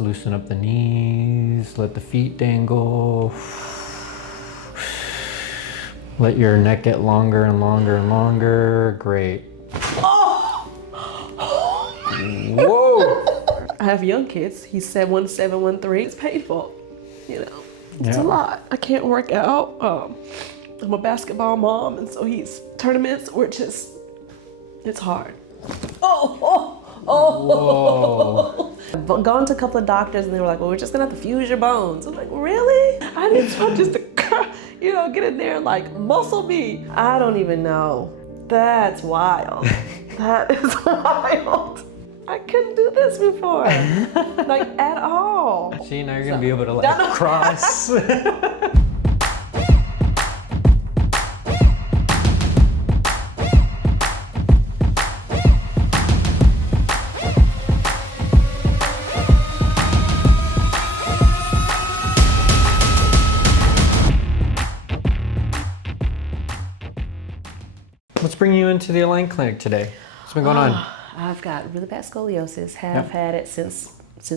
loosen up the knees, let the feet dangle. Let your neck get longer and longer and longer. Great. Oh! Whoa! I have young kids. He's 1713. It's painful, you know. It's a lot. I can't work out. I'm a basketball mom, and so he's tournaments where it's hard. Whoa. I've gone to a couple of doctors and they were like, well, we're just gonna have to fuse your bones. I'm like, really? I need someone just to, get in there and like muscle me. I don't even know. That's wild. That is wild. I couldn't do this before, like at all. See, now you're gonna be able to like cross. What's bringing you into the Align Clinic today? What's been going on? I've got really bad scoliosis. Have had it since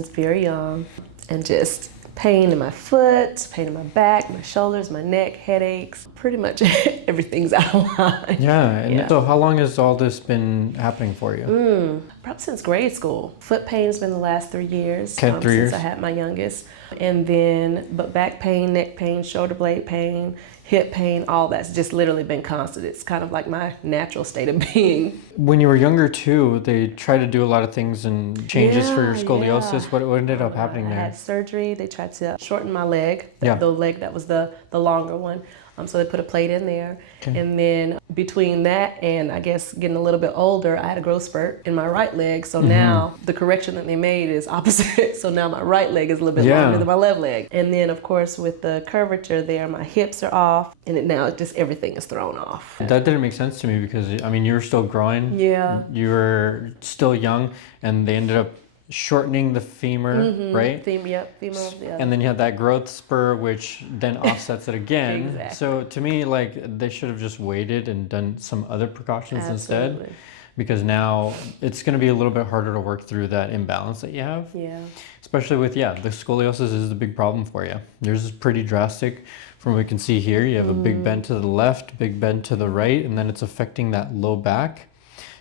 very young, and just pain in my foot, pain in my back, my shoulders, my neck, headaches. Pretty much everything's out of line. Yeah. So how long has all this been happening for you? Probably since grade school. Foot pain's been the last 3 years. Okay, 3 years. Since I had my youngest. And then, but back pain, neck pain, shoulder blade pain, hip pain, all that's just literally been constant. It's kind of like my natural state of being. When you were younger too, they tried to do a lot of things and changes for your scoliosis. What ended up happening there? I had surgery. They tried to shorten my leg. Yeah. The leg that was the longer one. So they put a plate in there. Okay. And then between that and I guess getting a little bit older, I had a growth spurt in my right leg. So now the correction that they made is opposite. So now my right leg is a little bit longer than my left leg. And then of course with the curvature there, my hips are off, and now just everything is thrown off. That didn't make sense to me because I mean you were still growing. Yeah. You were still young, and they ended up shortening the femur, right? Femur, yeah. And then you had that growth spur, which then offsets it again. Exactly. So to me, like they should have just waited and done some other precautions instead, because now it's going to be a little bit harder to work through that imbalance that you have. Yeah. Especially with, the scoliosis is the big problem for you. Yours is pretty drastic. From what we can see here, you have a big bend to the left, big bend to the right, and then it's affecting that low back.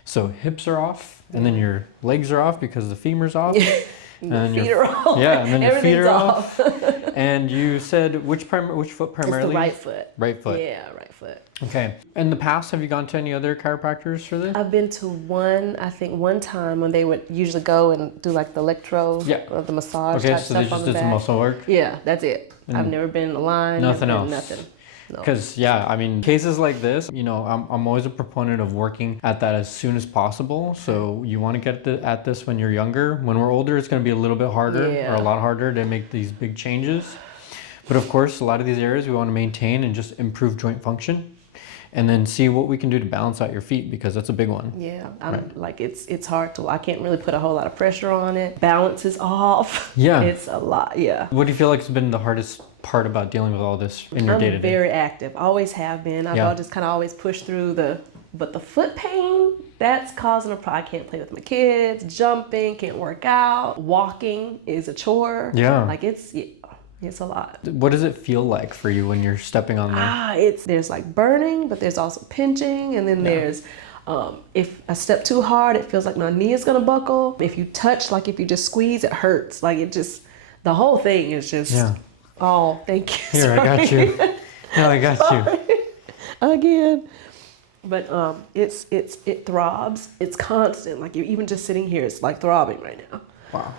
So hips are off, and then your legs are off because the femur's off. And feet are off. Yeah, and then your feet are off. And you said which foot primarily? It's the right foot. Right foot. Yeah, right foot. Okay. In the past, have you gone to any other chiropractors for this? I've been to one time when they would usually go and do like the electro or the massage type so stuff they just on the did back. some muscle work? Yeah, that's it. I've never been in a line. Nothing else? Nothing. Because I mean, cases like this, I'm always a proponent of working at that as soon as possible. So you want to get at this when you're younger. When we're older, it's going to be a little bit harder or a lot harder to make these big changes. But of course, a lot of these areas we want to maintain and just improve joint function, and then see what we can do to balance out your feet, because that's a big one. Yeah, like it's hard to, I can't really put a whole lot of pressure on it. Balance is off. Yeah. It's a lot, yeah. What do you feel like has been the hardest part about dealing with all this in your day-to-day? I'm very active, always have been. I've just kind of always pushed through but the foot pain, that's causing a problem. I can't play with my kids, jumping, can't work out, walking is a chore. Yeah. Like it's a lot. What does it feel like for you when you're stepping on there? There's like burning, but there's also pinching, and then there's, if I step too hard, it feels like my knee is gonna buckle. If you touch, like if you just squeeze, it hurts. Like the whole thing is just, oh, thank you. Here, I got you. No, I got you. Again. But it throbs. It's constant. Like you're even just sitting here, it's like throbbing right now. Wow.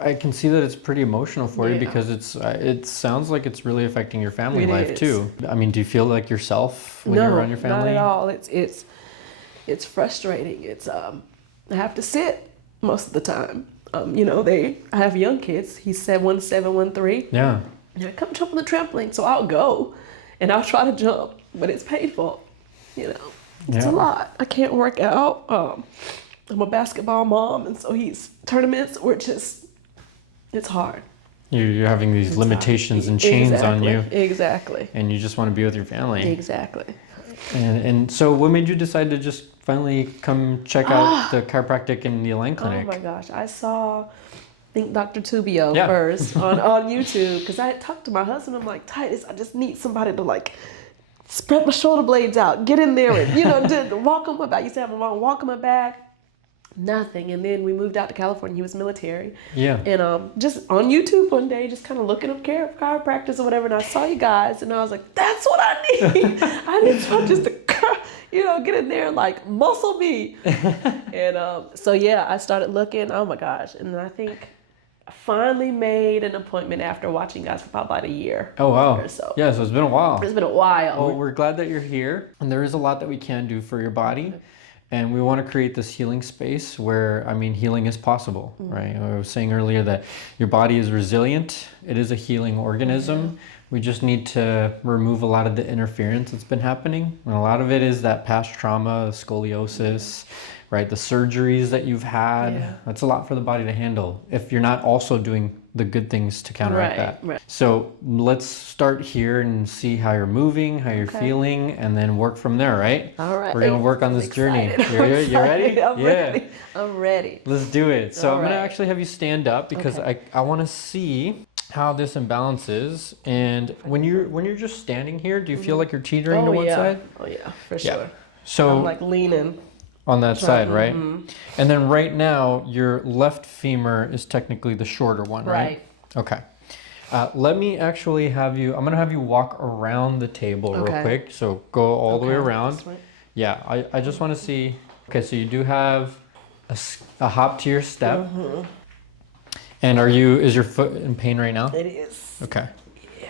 I can see that it's pretty emotional for you, because it sounds like it's really affecting your family life too. I mean, do you feel like yourself when you're around your family? No, not at all. It's frustrating. I have to sit most of the time. I have young kids. He's 1713. Yeah. And I come jump on the trampoline, so I'll go and I'll try to jump, but it's painful. It's a lot. I can't work out. I'm a basketball mom, and so he's tournaments where it's hard. You're having these limitations and chains on you. Exactly. And you just want to be with your family. Exactly. And so what made you decide to just finally come check out the chiropractic in the Align Clinic? Oh my gosh. I saw think Dr. Tubio first on YouTube, because I had talked to my husband. I'm like, Titus, I just need somebody to like spread my shoulder blades out, get in there and, you know, walk on my back. I used to have my mom walk on my back. Nothing. And then we moved out to California. He was military. Yeah. And just on YouTube one day, just kind of looking up chiropractors or whatever, and I saw you guys, and I was like, that's what I need. I need someone just to, you know, get in there and like muscle me. And so yeah, I started looking. Oh my gosh. And I think I finally made an appointment after watching you guys for probably about a year. Oh wow. Or so. Yeah, so it's been a while. It's been a while. Well, we're glad that you're here, and there is a lot that we can do for your body. And we want to create this healing space where, I mean, healing is possible, right? I was saying earlier that your body is resilient. It is a healing organism. We just need to remove a lot of the interference that's been happening. And a lot of it is that past trauma, scoliosis, right? The surgeries that you've had. Yeah. That's a lot for the body to handle if you're not also doing the good things to counteract that. Right. So let's start here and see how you're moving, how you're feeling, and then work from there, right? All right. We're going to work on this journey. You ready? Ready. I'm ready. Let's do it. So All I'm going to right. actually have you stand up because I want to see how this imbalance is. And when you're just standing here, do you feel like you're teetering to one side? Oh yeah, for sure. Yeah. So I'm like leaning. on that side, right? And then right now, your left femur is technically the shorter one, right? Okay. Let me actually have you, I'm going to have you walk around the table real quick. So go all the way around. Yeah, I just want to see. Okay, so you do have a hop to your step. And is your foot in pain right now? It is. Okay. Yeah.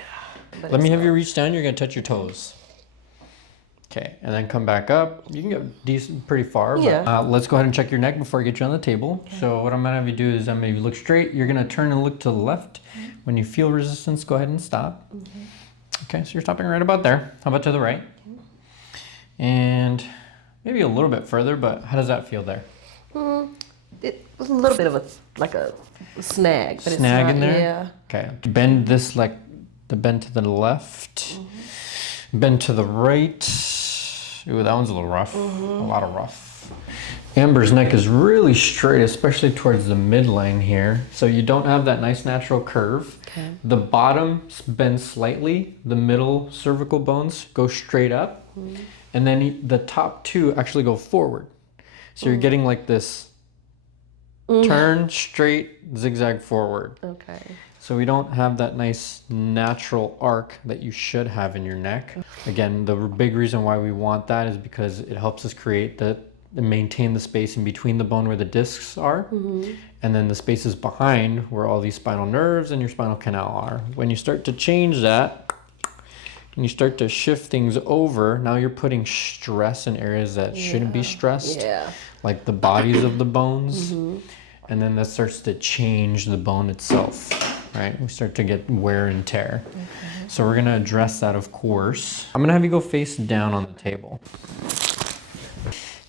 Let me have you reach down. You're going to touch your toes. Okay, and then come back up. You can get pretty far. Yeah. But, let's go ahead and check your neck before I get you on the table. Okay. So what I'm gonna have you do is I'm gonna have you look straight. You're gonna turn and look to the left. When you feel resistance, go ahead and stop. Okay, so you're stopping right about there. How about to the right? And maybe a little bit further, but how does that feel there? It was a little bit of a snag. But Snag it's not, in there? Yeah. Okay, bend this like the bend to the left. Bend to the right. Ooh, that one's a little rough. A lot of rough. Amber's neck is really straight, especially towards the midline here. So you don't have that nice natural curve. Okay. The bottom bends slightly. The middle cervical bones go straight up. And then the top two actually go forward. So you're getting like this turn, straight, zigzag forward. Okay. So we don't have that nice natural arc that you should have in your neck. Again, the big reason why we want that is because it helps us create maintain the space in between the bone where the discs are, and then the spaces behind where all these spinal nerves and your spinal canal are. When you start to change that, and you start to shift things over, now you're putting stress in areas that shouldn't be stressed, like the bodies of the bones, and then that starts to change the bone itself. Right, we start to get wear and tear. So we're gonna address that, of course. I'm gonna have you go face down on the table.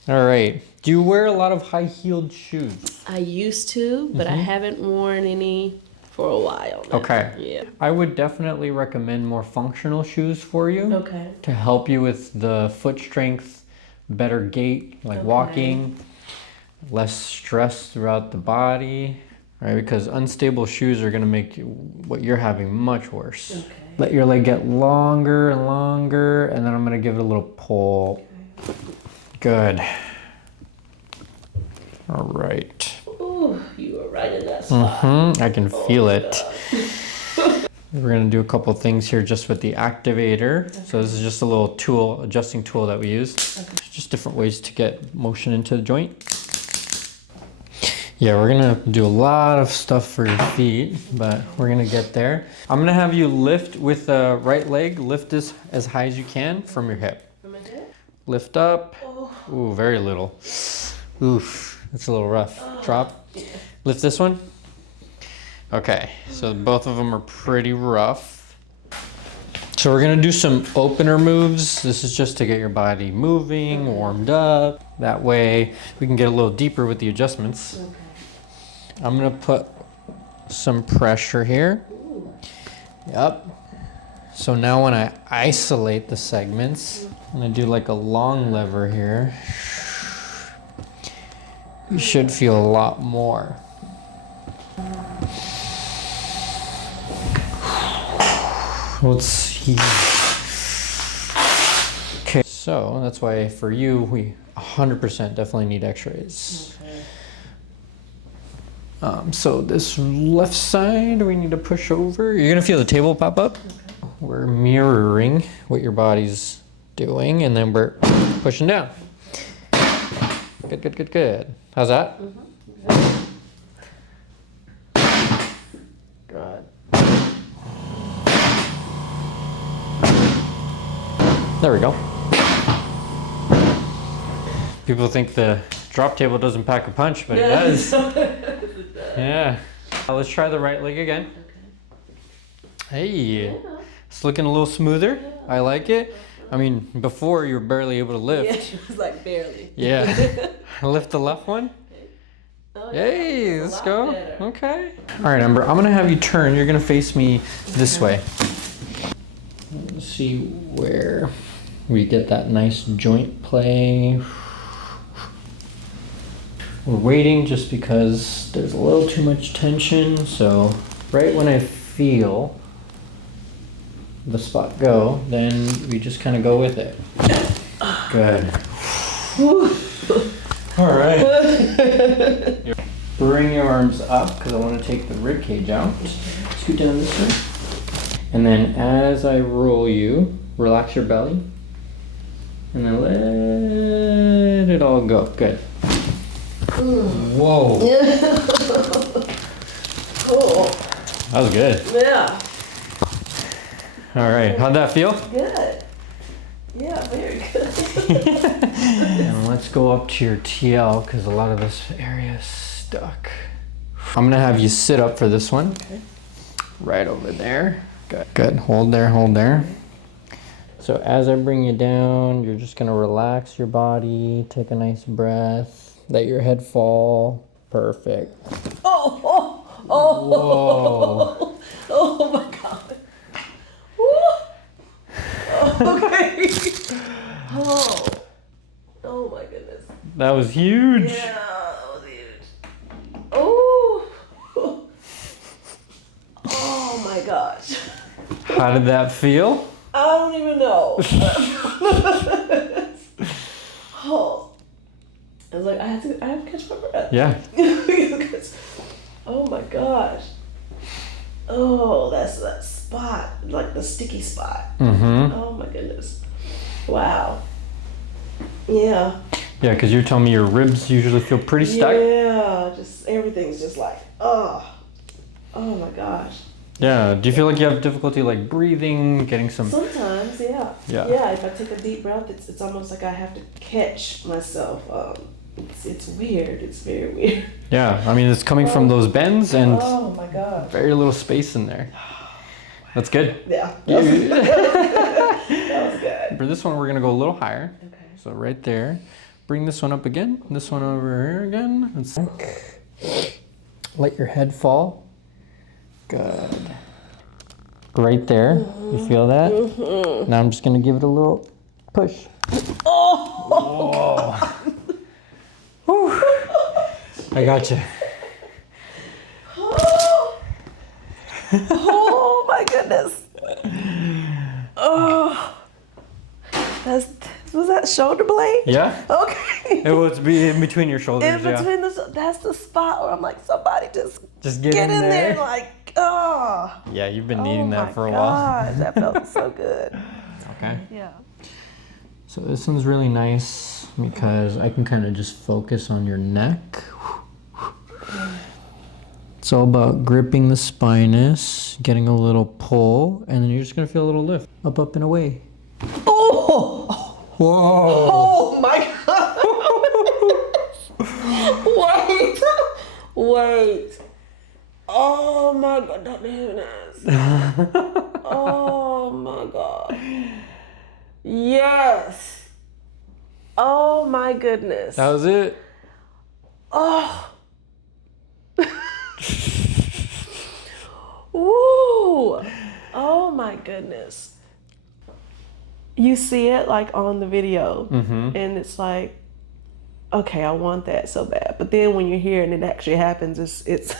All right, do you wear a lot of high-heeled shoes? I used to, but I haven't worn any for a while now. Okay. Yeah. I would definitely recommend more functional shoes for you. Okay. To help you with the foot strength, better gait, like walking, less stress throughout the body. Right, because unstable shoes are going to make what you're having much worse. Okay. Let your leg get longer and longer, and then I'm going to give it a little pull. Okay. Good. All right. Ooh, you were right in that spot. I can feel it. We're going to do a couple things here just with the activator. Okay. So this is just a little tool, adjusting tool that we use. Okay. Just different ways to get motion into the joint. Yeah, we're gonna do a lot of stuff for your feet, but we're gonna get there. I'm gonna have you lift with the right leg, lift this as high as you can from your hip. From my hip? Lift up. Ooh, very little. Oof, that's a little rough. Drop. Yeah. Lift this one. Okay, so both of them are pretty rough. So we're gonna do some opener moves. This is just to get your body moving, warmed up. That way we can get a little deeper with the adjustments. Okay. I'm gonna put some pressure here. Yep. So now when I isolate the segments, I'm gonna do like a long lever here. You should feel a lot more. Let's see. Okay, so that's why for you, we 100% definitely need x-rays. Okay. So this left side, we need to push over. You're gonna feel the table pop up. Okay. We're mirroring what your body's doing, and then we're pushing down. Good, good, good, good. How's that? Good. There we go. People think the drop table doesn't pack a punch, but it does. Yeah. Let's try the right leg again. Okay. Hey, it's looking a little smoother. Yeah. I like it. I mean, before you were barely able to lift. Yeah, she was like barely. Yeah. Lift the left one. Okay. Oh, yeah. Hey, let's go. Better. Okay. All right, Amber, I'm gonna have you turn. You're gonna face me this way. Let's see where we get that nice joint play. We're waiting just because there's a little too much tension. So right when I feel the spot go, then we just kind of go with it. Good. All right. Bring your arms up because I want to take the rib cage out. Scoot down this way. And then as I roll you, relax your belly. And then let it all go. Good. Whoa. Cool. That was good. Yeah. All right. How'd that feel? Good. Yeah, very good. And let's go up to your TL because a lot of this area is stuck. I'm gonna have you sit up for this one. Okay. Right over there. Good. Good. Hold there, hold there. So as I bring you down, you're just gonna relax your body, take a nice breath, let your head fall. Perfect. Oh, oh, oh. Whoa. Oh my God. Woo. Okay. Oh. Oh my goodness. That was huge. Yeah, that was huge. Oh. Oh my gosh. How did that feel? I don't even know. Oh. I was like, I have to catch my breath. Yeah. Oh my gosh. Oh, that's that spot, like the sticky spot. Mm-hmm. Oh my goodness. Wow. Yeah. Yeah, because you're telling me your ribs usually feel pretty stuck. Yeah, just everything's just like, oh my gosh. Yeah. Do you feel like you have difficulty like breathing, getting some? Sometimes, yeah. Yeah. Yeah, if I take a deep breath, it's almost like I have to catch myself. It's weird. It's very weird. Yeah, I mean it's coming from those bends and Oh my god. very little space in there. That's good. Yeah. That was good. For this one, we're gonna go a little higher. Okay. So right there. Bring this one up again. This one over here again. Let's let your head fall. Good. Right there. You feel that? Mm-hmm. Now I'm just gonna give it a little push. Oh. Whew. I got you. Oh my goodness. Oh. Was that shoulder blade? Yeah. Okay. It will be in between your shoulders. In between that's the spot where I'm like, somebody just get in there. Like, oh. Yeah, you've been needing that for a while. That felt so good. Okay. Yeah. So this one's really nice because I can kind of just focus on your neck. It's all about gripping the spinous, getting a little pull, and then you're just gonna feel a little lift. Up, up, and away. Oh! Whoa! Oh my God! Wait! Oh my goodness! Oh my God! Yes! Oh my goodness! That was it? Oh! Woo! Oh my goodness! You see it like on the video, mm-hmm. and it's like, okay, I want that so bad. But then when you're here and it actually happens, it's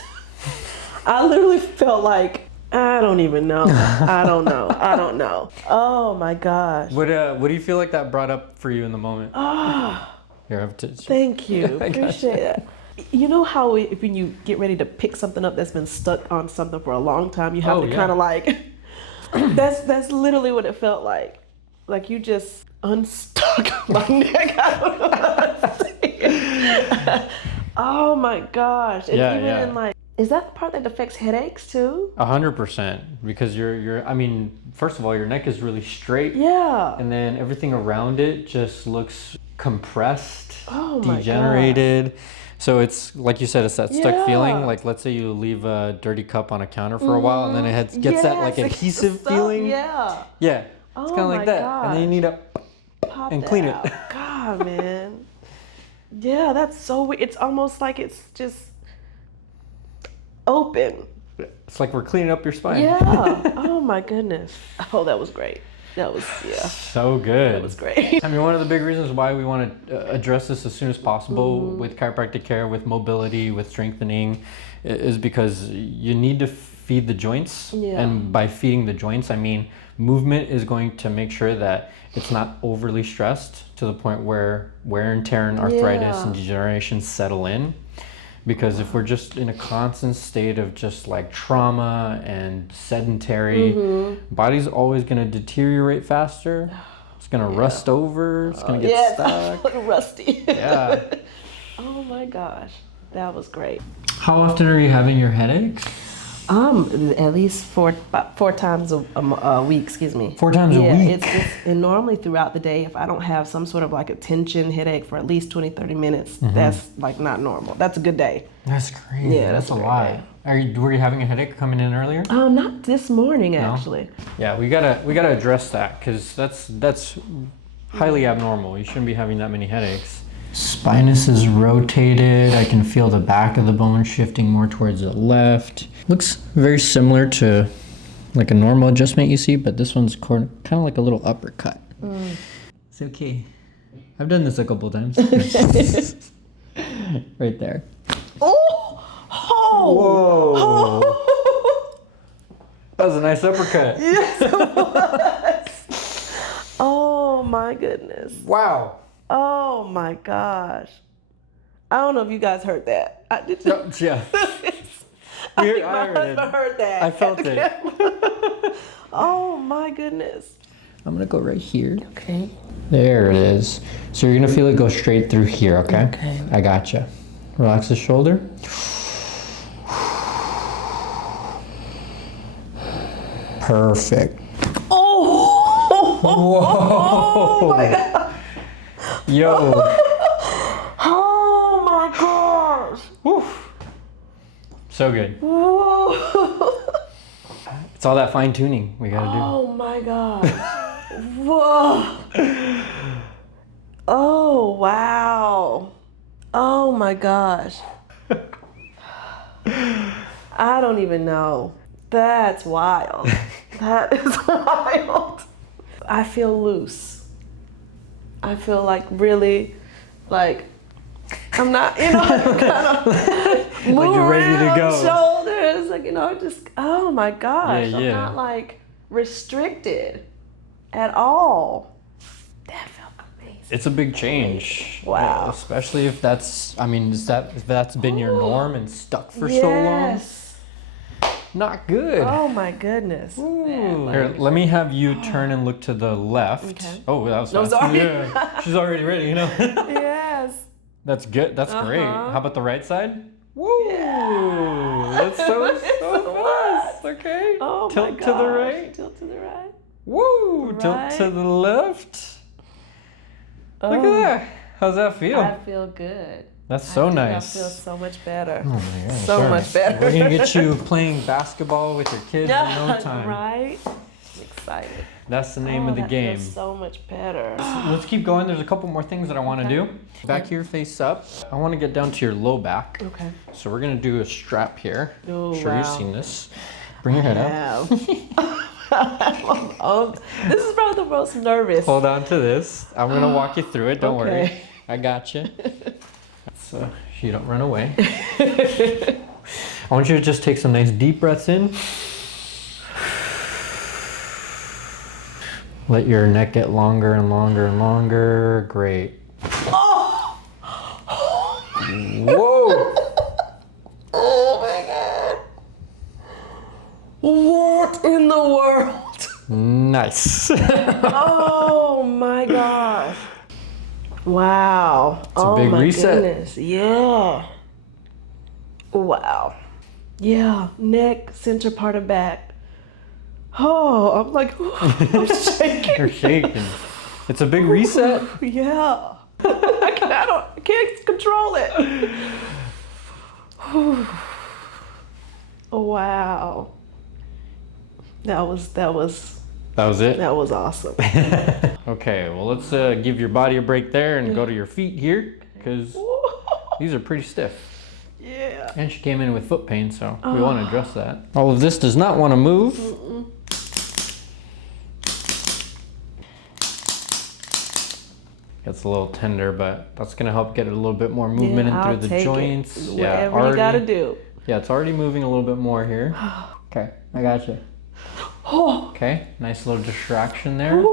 I literally felt like I don't even know. I don't know. Oh my gosh. What do you feel like that brought up for you in the moment? Here, I have to. Thank you. I gotcha. Appreciate it. You know how when you get ready to pick something up that's been stuck on something for a long time, you have to kind of like, that's literally what it felt like. Like you just unstuck my neck. I don't know how to say it. Oh my gosh. And even in like, is that the part that affects headaches too? 100%, because I mean, first of all, your neck is really straight. Yeah. And then everything around it just looks compressed, my degenerated. So it's like you said, it's that stuck feeling. Like let's say you leave a dirty cup on a counter for a while, and then it gets that like adhesive feeling. Yeah. Yeah. It's kind of like that, and then you need to pop and clean it. God, man. Yeah, that's so weird. It's almost like it's just open. It's like we're cleaning up your spine. Yeah. Oh my goodness. Oh, that was great. That was so good. That was great. I mean, one of the big reasons why we want to address this as soon as possible with chiropractic care, with mobility, with strengthening, is because you need to feed the joints. And by feeding the joints, I mean movement is going to make sure that it's not overly stressed to the point where wear and tear and arthritis and degeneration settle in. Because if we're just in a constant state of just like trauma and sedentary, body's always going to deteriorate faster. It's going to rust over. It's going to get stuck. It's rusty. Yeah. Oh my gosh. That was great. How often are you having your headaches? At least four times a week, excuse me. 4 times a week? It's and normally throughout the day, if I don't have some sort of like a tension headache for at least 20-30 minutes, that's like not normal. That's a good day. That's great. Yeah, that's a lot. Were you having a headache coming in earlier? Not this morning, actually. Yeah, we gotta address that, because that's highly abnormal. You shouldn't be having that many headaches. Spinous is rotated. I can feel the back of the bone shifting more towards the left. Looks very similar to like a normal adjustment you see, but this one's kind of like a little uppercut. It's okay. I've done this a couple times. Right there. Oh! Whoa! That was a nice uppercut. Yes, it was. Oh my goodness. Wow. Oh my gosh. I don't know if you guys heard that. Did you? No, yeah. I think my husband heard that. I felt it. Oh my goodness. I'm gonna go right here. Okay. There it is. So you're gonna feel it go straight through here, okay? Okay. I gotcha. Relax the shoulder. Perfect. Oh! Whoa! Oh my God. Yo. Oh my gosh. Woo. So good. Whoa. It's all that fine tuning we gotta do. Oh my gosh. Whoa. Oh wow. Oh my gosh. I don't even know. That's wild. That is wild. I feel loose. I feel like really, like, I'm not, kind of moving like you're ready to go. Shoulders, like, just, oh my gosh. Yeah. I'm not like restricted at all. That felt amazing. It's a big change. Wow. Especially if that's been your norm and stuck for so long. Yes. Not good. Oh my goodness. Man, Here, let me have you turn and look to the left. Okay. Oh, that was No, fast. sorry. Yeah. She's already ready, Yes. That's good. That's great. How about the right side? Woo! Yeah. That's so fast. Okay. Oh Tilt my gosh. to the right. Tilt to the right. Woo! Right. Tilt to the left. Oh, Look at that. How's that feel? I feel good. That's so nice. I feel so much better. Oh my gosh. So much better. We're gonna get you playing basketball with your kids in no time. Right? I'm excited. That's the name of the that game. feels so much better. Let's keep going. There's a couple more things that I want to do. Back here, face up. I want to get down to your low back. Okay. So we're gonna do a strap here. Oh, I'm sure you've seen this. Bring your head up. This is probably the most nervous. Hold on to this. I'm gonna walk you through it. Don't worry. Okay. I got you. So you don't run away. I want you to just take some nice deep breaths in Let your neck get longer and longer and longer. Great. Oh! Whoa! Oh my God. What in the world? Nice. Oh my gosh. Wow. It's a big reset. Goodness. Yeah. Wow. Yeah. Neck, center part of back. Oh, I'm like, I'm shaking. You're shaking. It's a big reset. Yeah. I can't control it. Wow. That was That was it? That was awesome. Okay, well, let's give your body a break there and go to your feet here, because these are pretty stiff. Yeah. And she came in with foot pain, so we want to address that. All of this does not want to move. It's a little tender, but that's going to help get a little bit more movement in through the joints. Yeah, whatever you got to do. Yeah, it's already moving a little bit more here. Okay, I got you. Okay, nice little distraction there.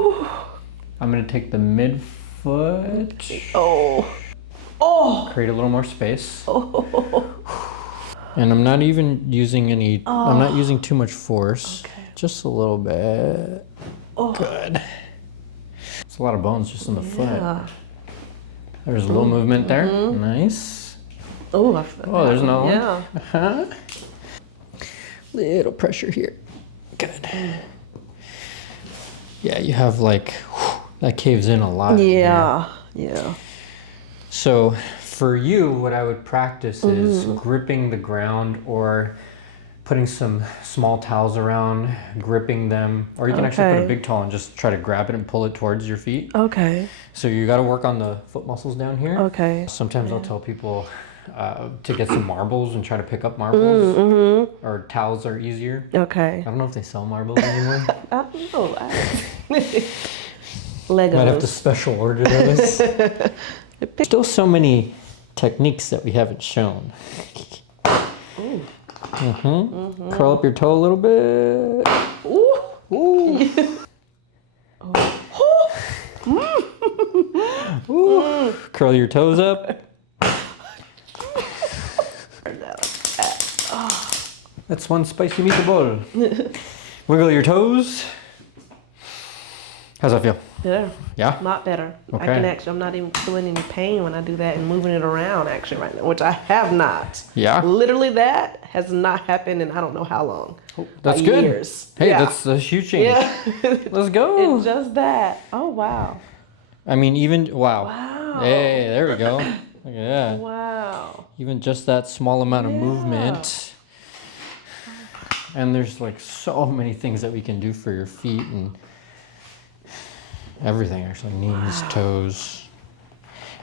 I'm going to take the midfoot. Create a little more space. And I'm not even using any, I'm not using too much force. Okay. Just a little bit. Good. It's a lot of bones just in the foot. There's a little movement there. Nice. Oh, there's another one. Yeah. Little pressure here. Good. Yeah, you have like, that caves in a lot. Yeah. Yeah. So for you, what I would practice is gripping the ground or putting some small towels around, gripping them, or you can actually put a big towel and just try to grab it and pull it towards your feet. Okay. So you got to work on the foot muscles down here. Okay. Sometimes I'll tell people to get some marbles and try to pick up marbles, or towels are easier. Okay. I don't know if they sell marbles anymore. I don't know. Legos. Might have to special order those. Still so many techniques that we haven't shown. Curl up your toe a little bit. Curl your toes up. That's one spicy meatball. Wiggle your toes. How's that feel? Better. Yeah? A lot better. Okay. I can actually, I'm not even feeling any pain when I do that and moving it around actually right now, which I have not. Yeah? Literally that has not happened in I don't know how long. That's good. Years. Hey, that's a huge change. Yeah. Let's go. And just that. Oh, wow. I mean, even, wow. Wow. Hey, there we go. Look at that. Wow. Even just that small amount of movement. And there's like so many things that we can do for your feet and everything actually. Knees, toes,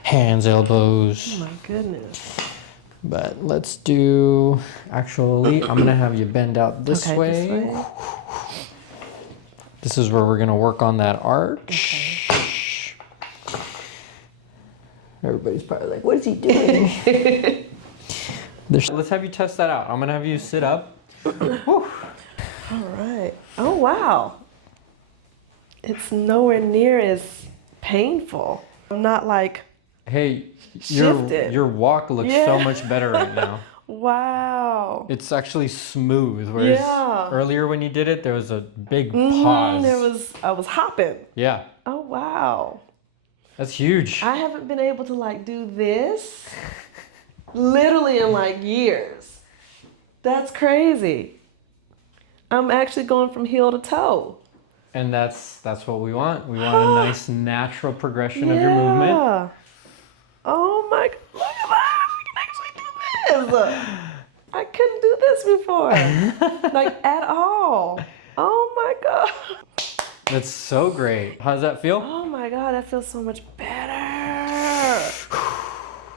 hands, elbows. Oh my goodness. But let's do, actually, I'm gonna have you bend out this way. This way. This is where we're gonna work on that arch. Okay. Everybody's probably like, what is he doing? Let's have you test that out. I'm gonna have you sit up. All right. Oh, wow. It's nowhere near as painful. I'm not like, hey, shifted. your walk looks so much better right now. Wow. It's actually smooth. Whereas earlier when you did it, there was a big pause. I was hopping. Yeah. Oh, wow. That's huge. I haven't been able to like do this literally in like years. That's crazy. I'm actually going from heel to toe. And that's what we want. We want a nice natural progression of your movement. Oh my God, look at that. We can actually do this. I couldn't do this before. Like at all. Oh my God. That's so great. How does that feel? Oh my God, that feels so much better.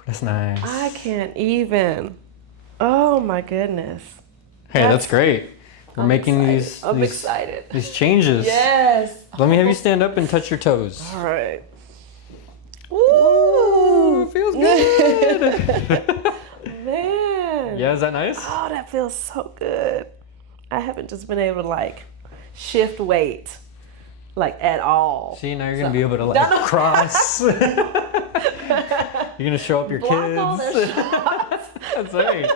That's nice. I can't even. Oh my goodness. Hey, that's great. We're making excited. these excited. These changes. Yes. Let me have you stand up and touch your toes. All right. Ooh, feels good. Man. Yeah, is that nice? Oh, that feels so good. I haven't just been able to like shift weight like at all. See, now you're gonna be able to like cross. You're gonna show up your Block all kids. their shots. That's right.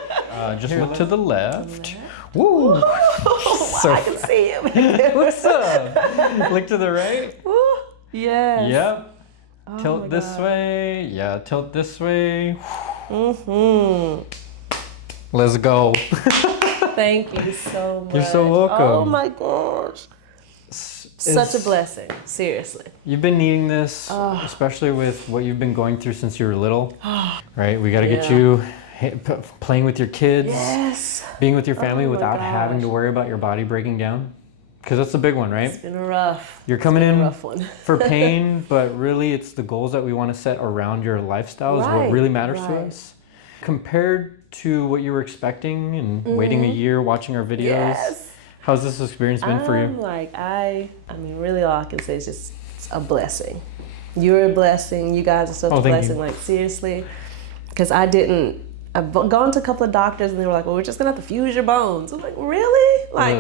Just look to the left. Woo! So I can see you. What's up? Look to the right. Woo. Yes. Yep. Oh Tilt this way. Yeah, tilt this way. Let's go. Thank you so much. You're so welcome. Oh my gosh. Such a blessing, seriously. You've been needing this, especially with what you've been going through since you were little, right? We got to get you playing with your kids, being with your family without having to worry about your body breaking down. Because that's the big one, right? It's been rough. You're coming in for pain, but really it's the goals that we want to set around your lifestyle is what really matters to us. Compared to what you were expecting and waiting a year watching our videos, how's this experience been for you? I mean, really all I can say is just a blessing. You're a blessing. You guys are such a blessing. Like, seriously. Because I've gone to a couple of doctors and they were like, well, we're just going to have to fuse your bones. I'm like, really? Like,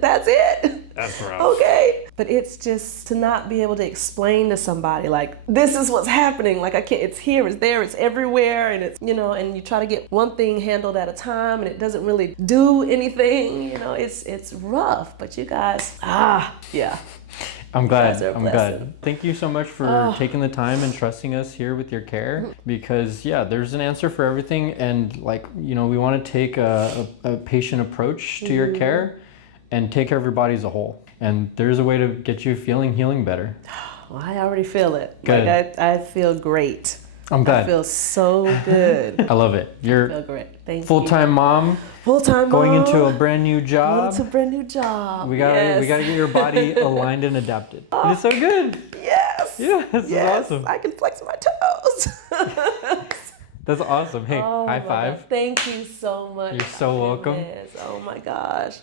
that's it? That's rough. Okay. But it's just to not be able to explain to somebody, like, this is what's happening. Like, I can't, it's here, it's there, it's everywhere. And it's, you know, and you try to get one thing handled at a time and it doesn't really do anything. You know, it's rough. But you guys, yeah. I'm glad. I'm glad. Thank you so much for taking the time and trusting us here with your care, because there's an answer for everything. And like, you know, we want to take a patient approach to your care and take care of your body as a whole. And there's a way to get you healing better. Well, I already feel it. Good. Like, I feel great. I'm glad. I feel so good. I love it. You're I feel great. Thank you. Full-time mom. Full-time mom. Going into a brand new job. Going into a brand new job. We gotta get your body aligned and adapted. It's so good. Yes. Yeah, this is awesome. I can flex my toes. That's awesome. Hey, high five. Thank you so much. You're so welcome. Oh my gosh.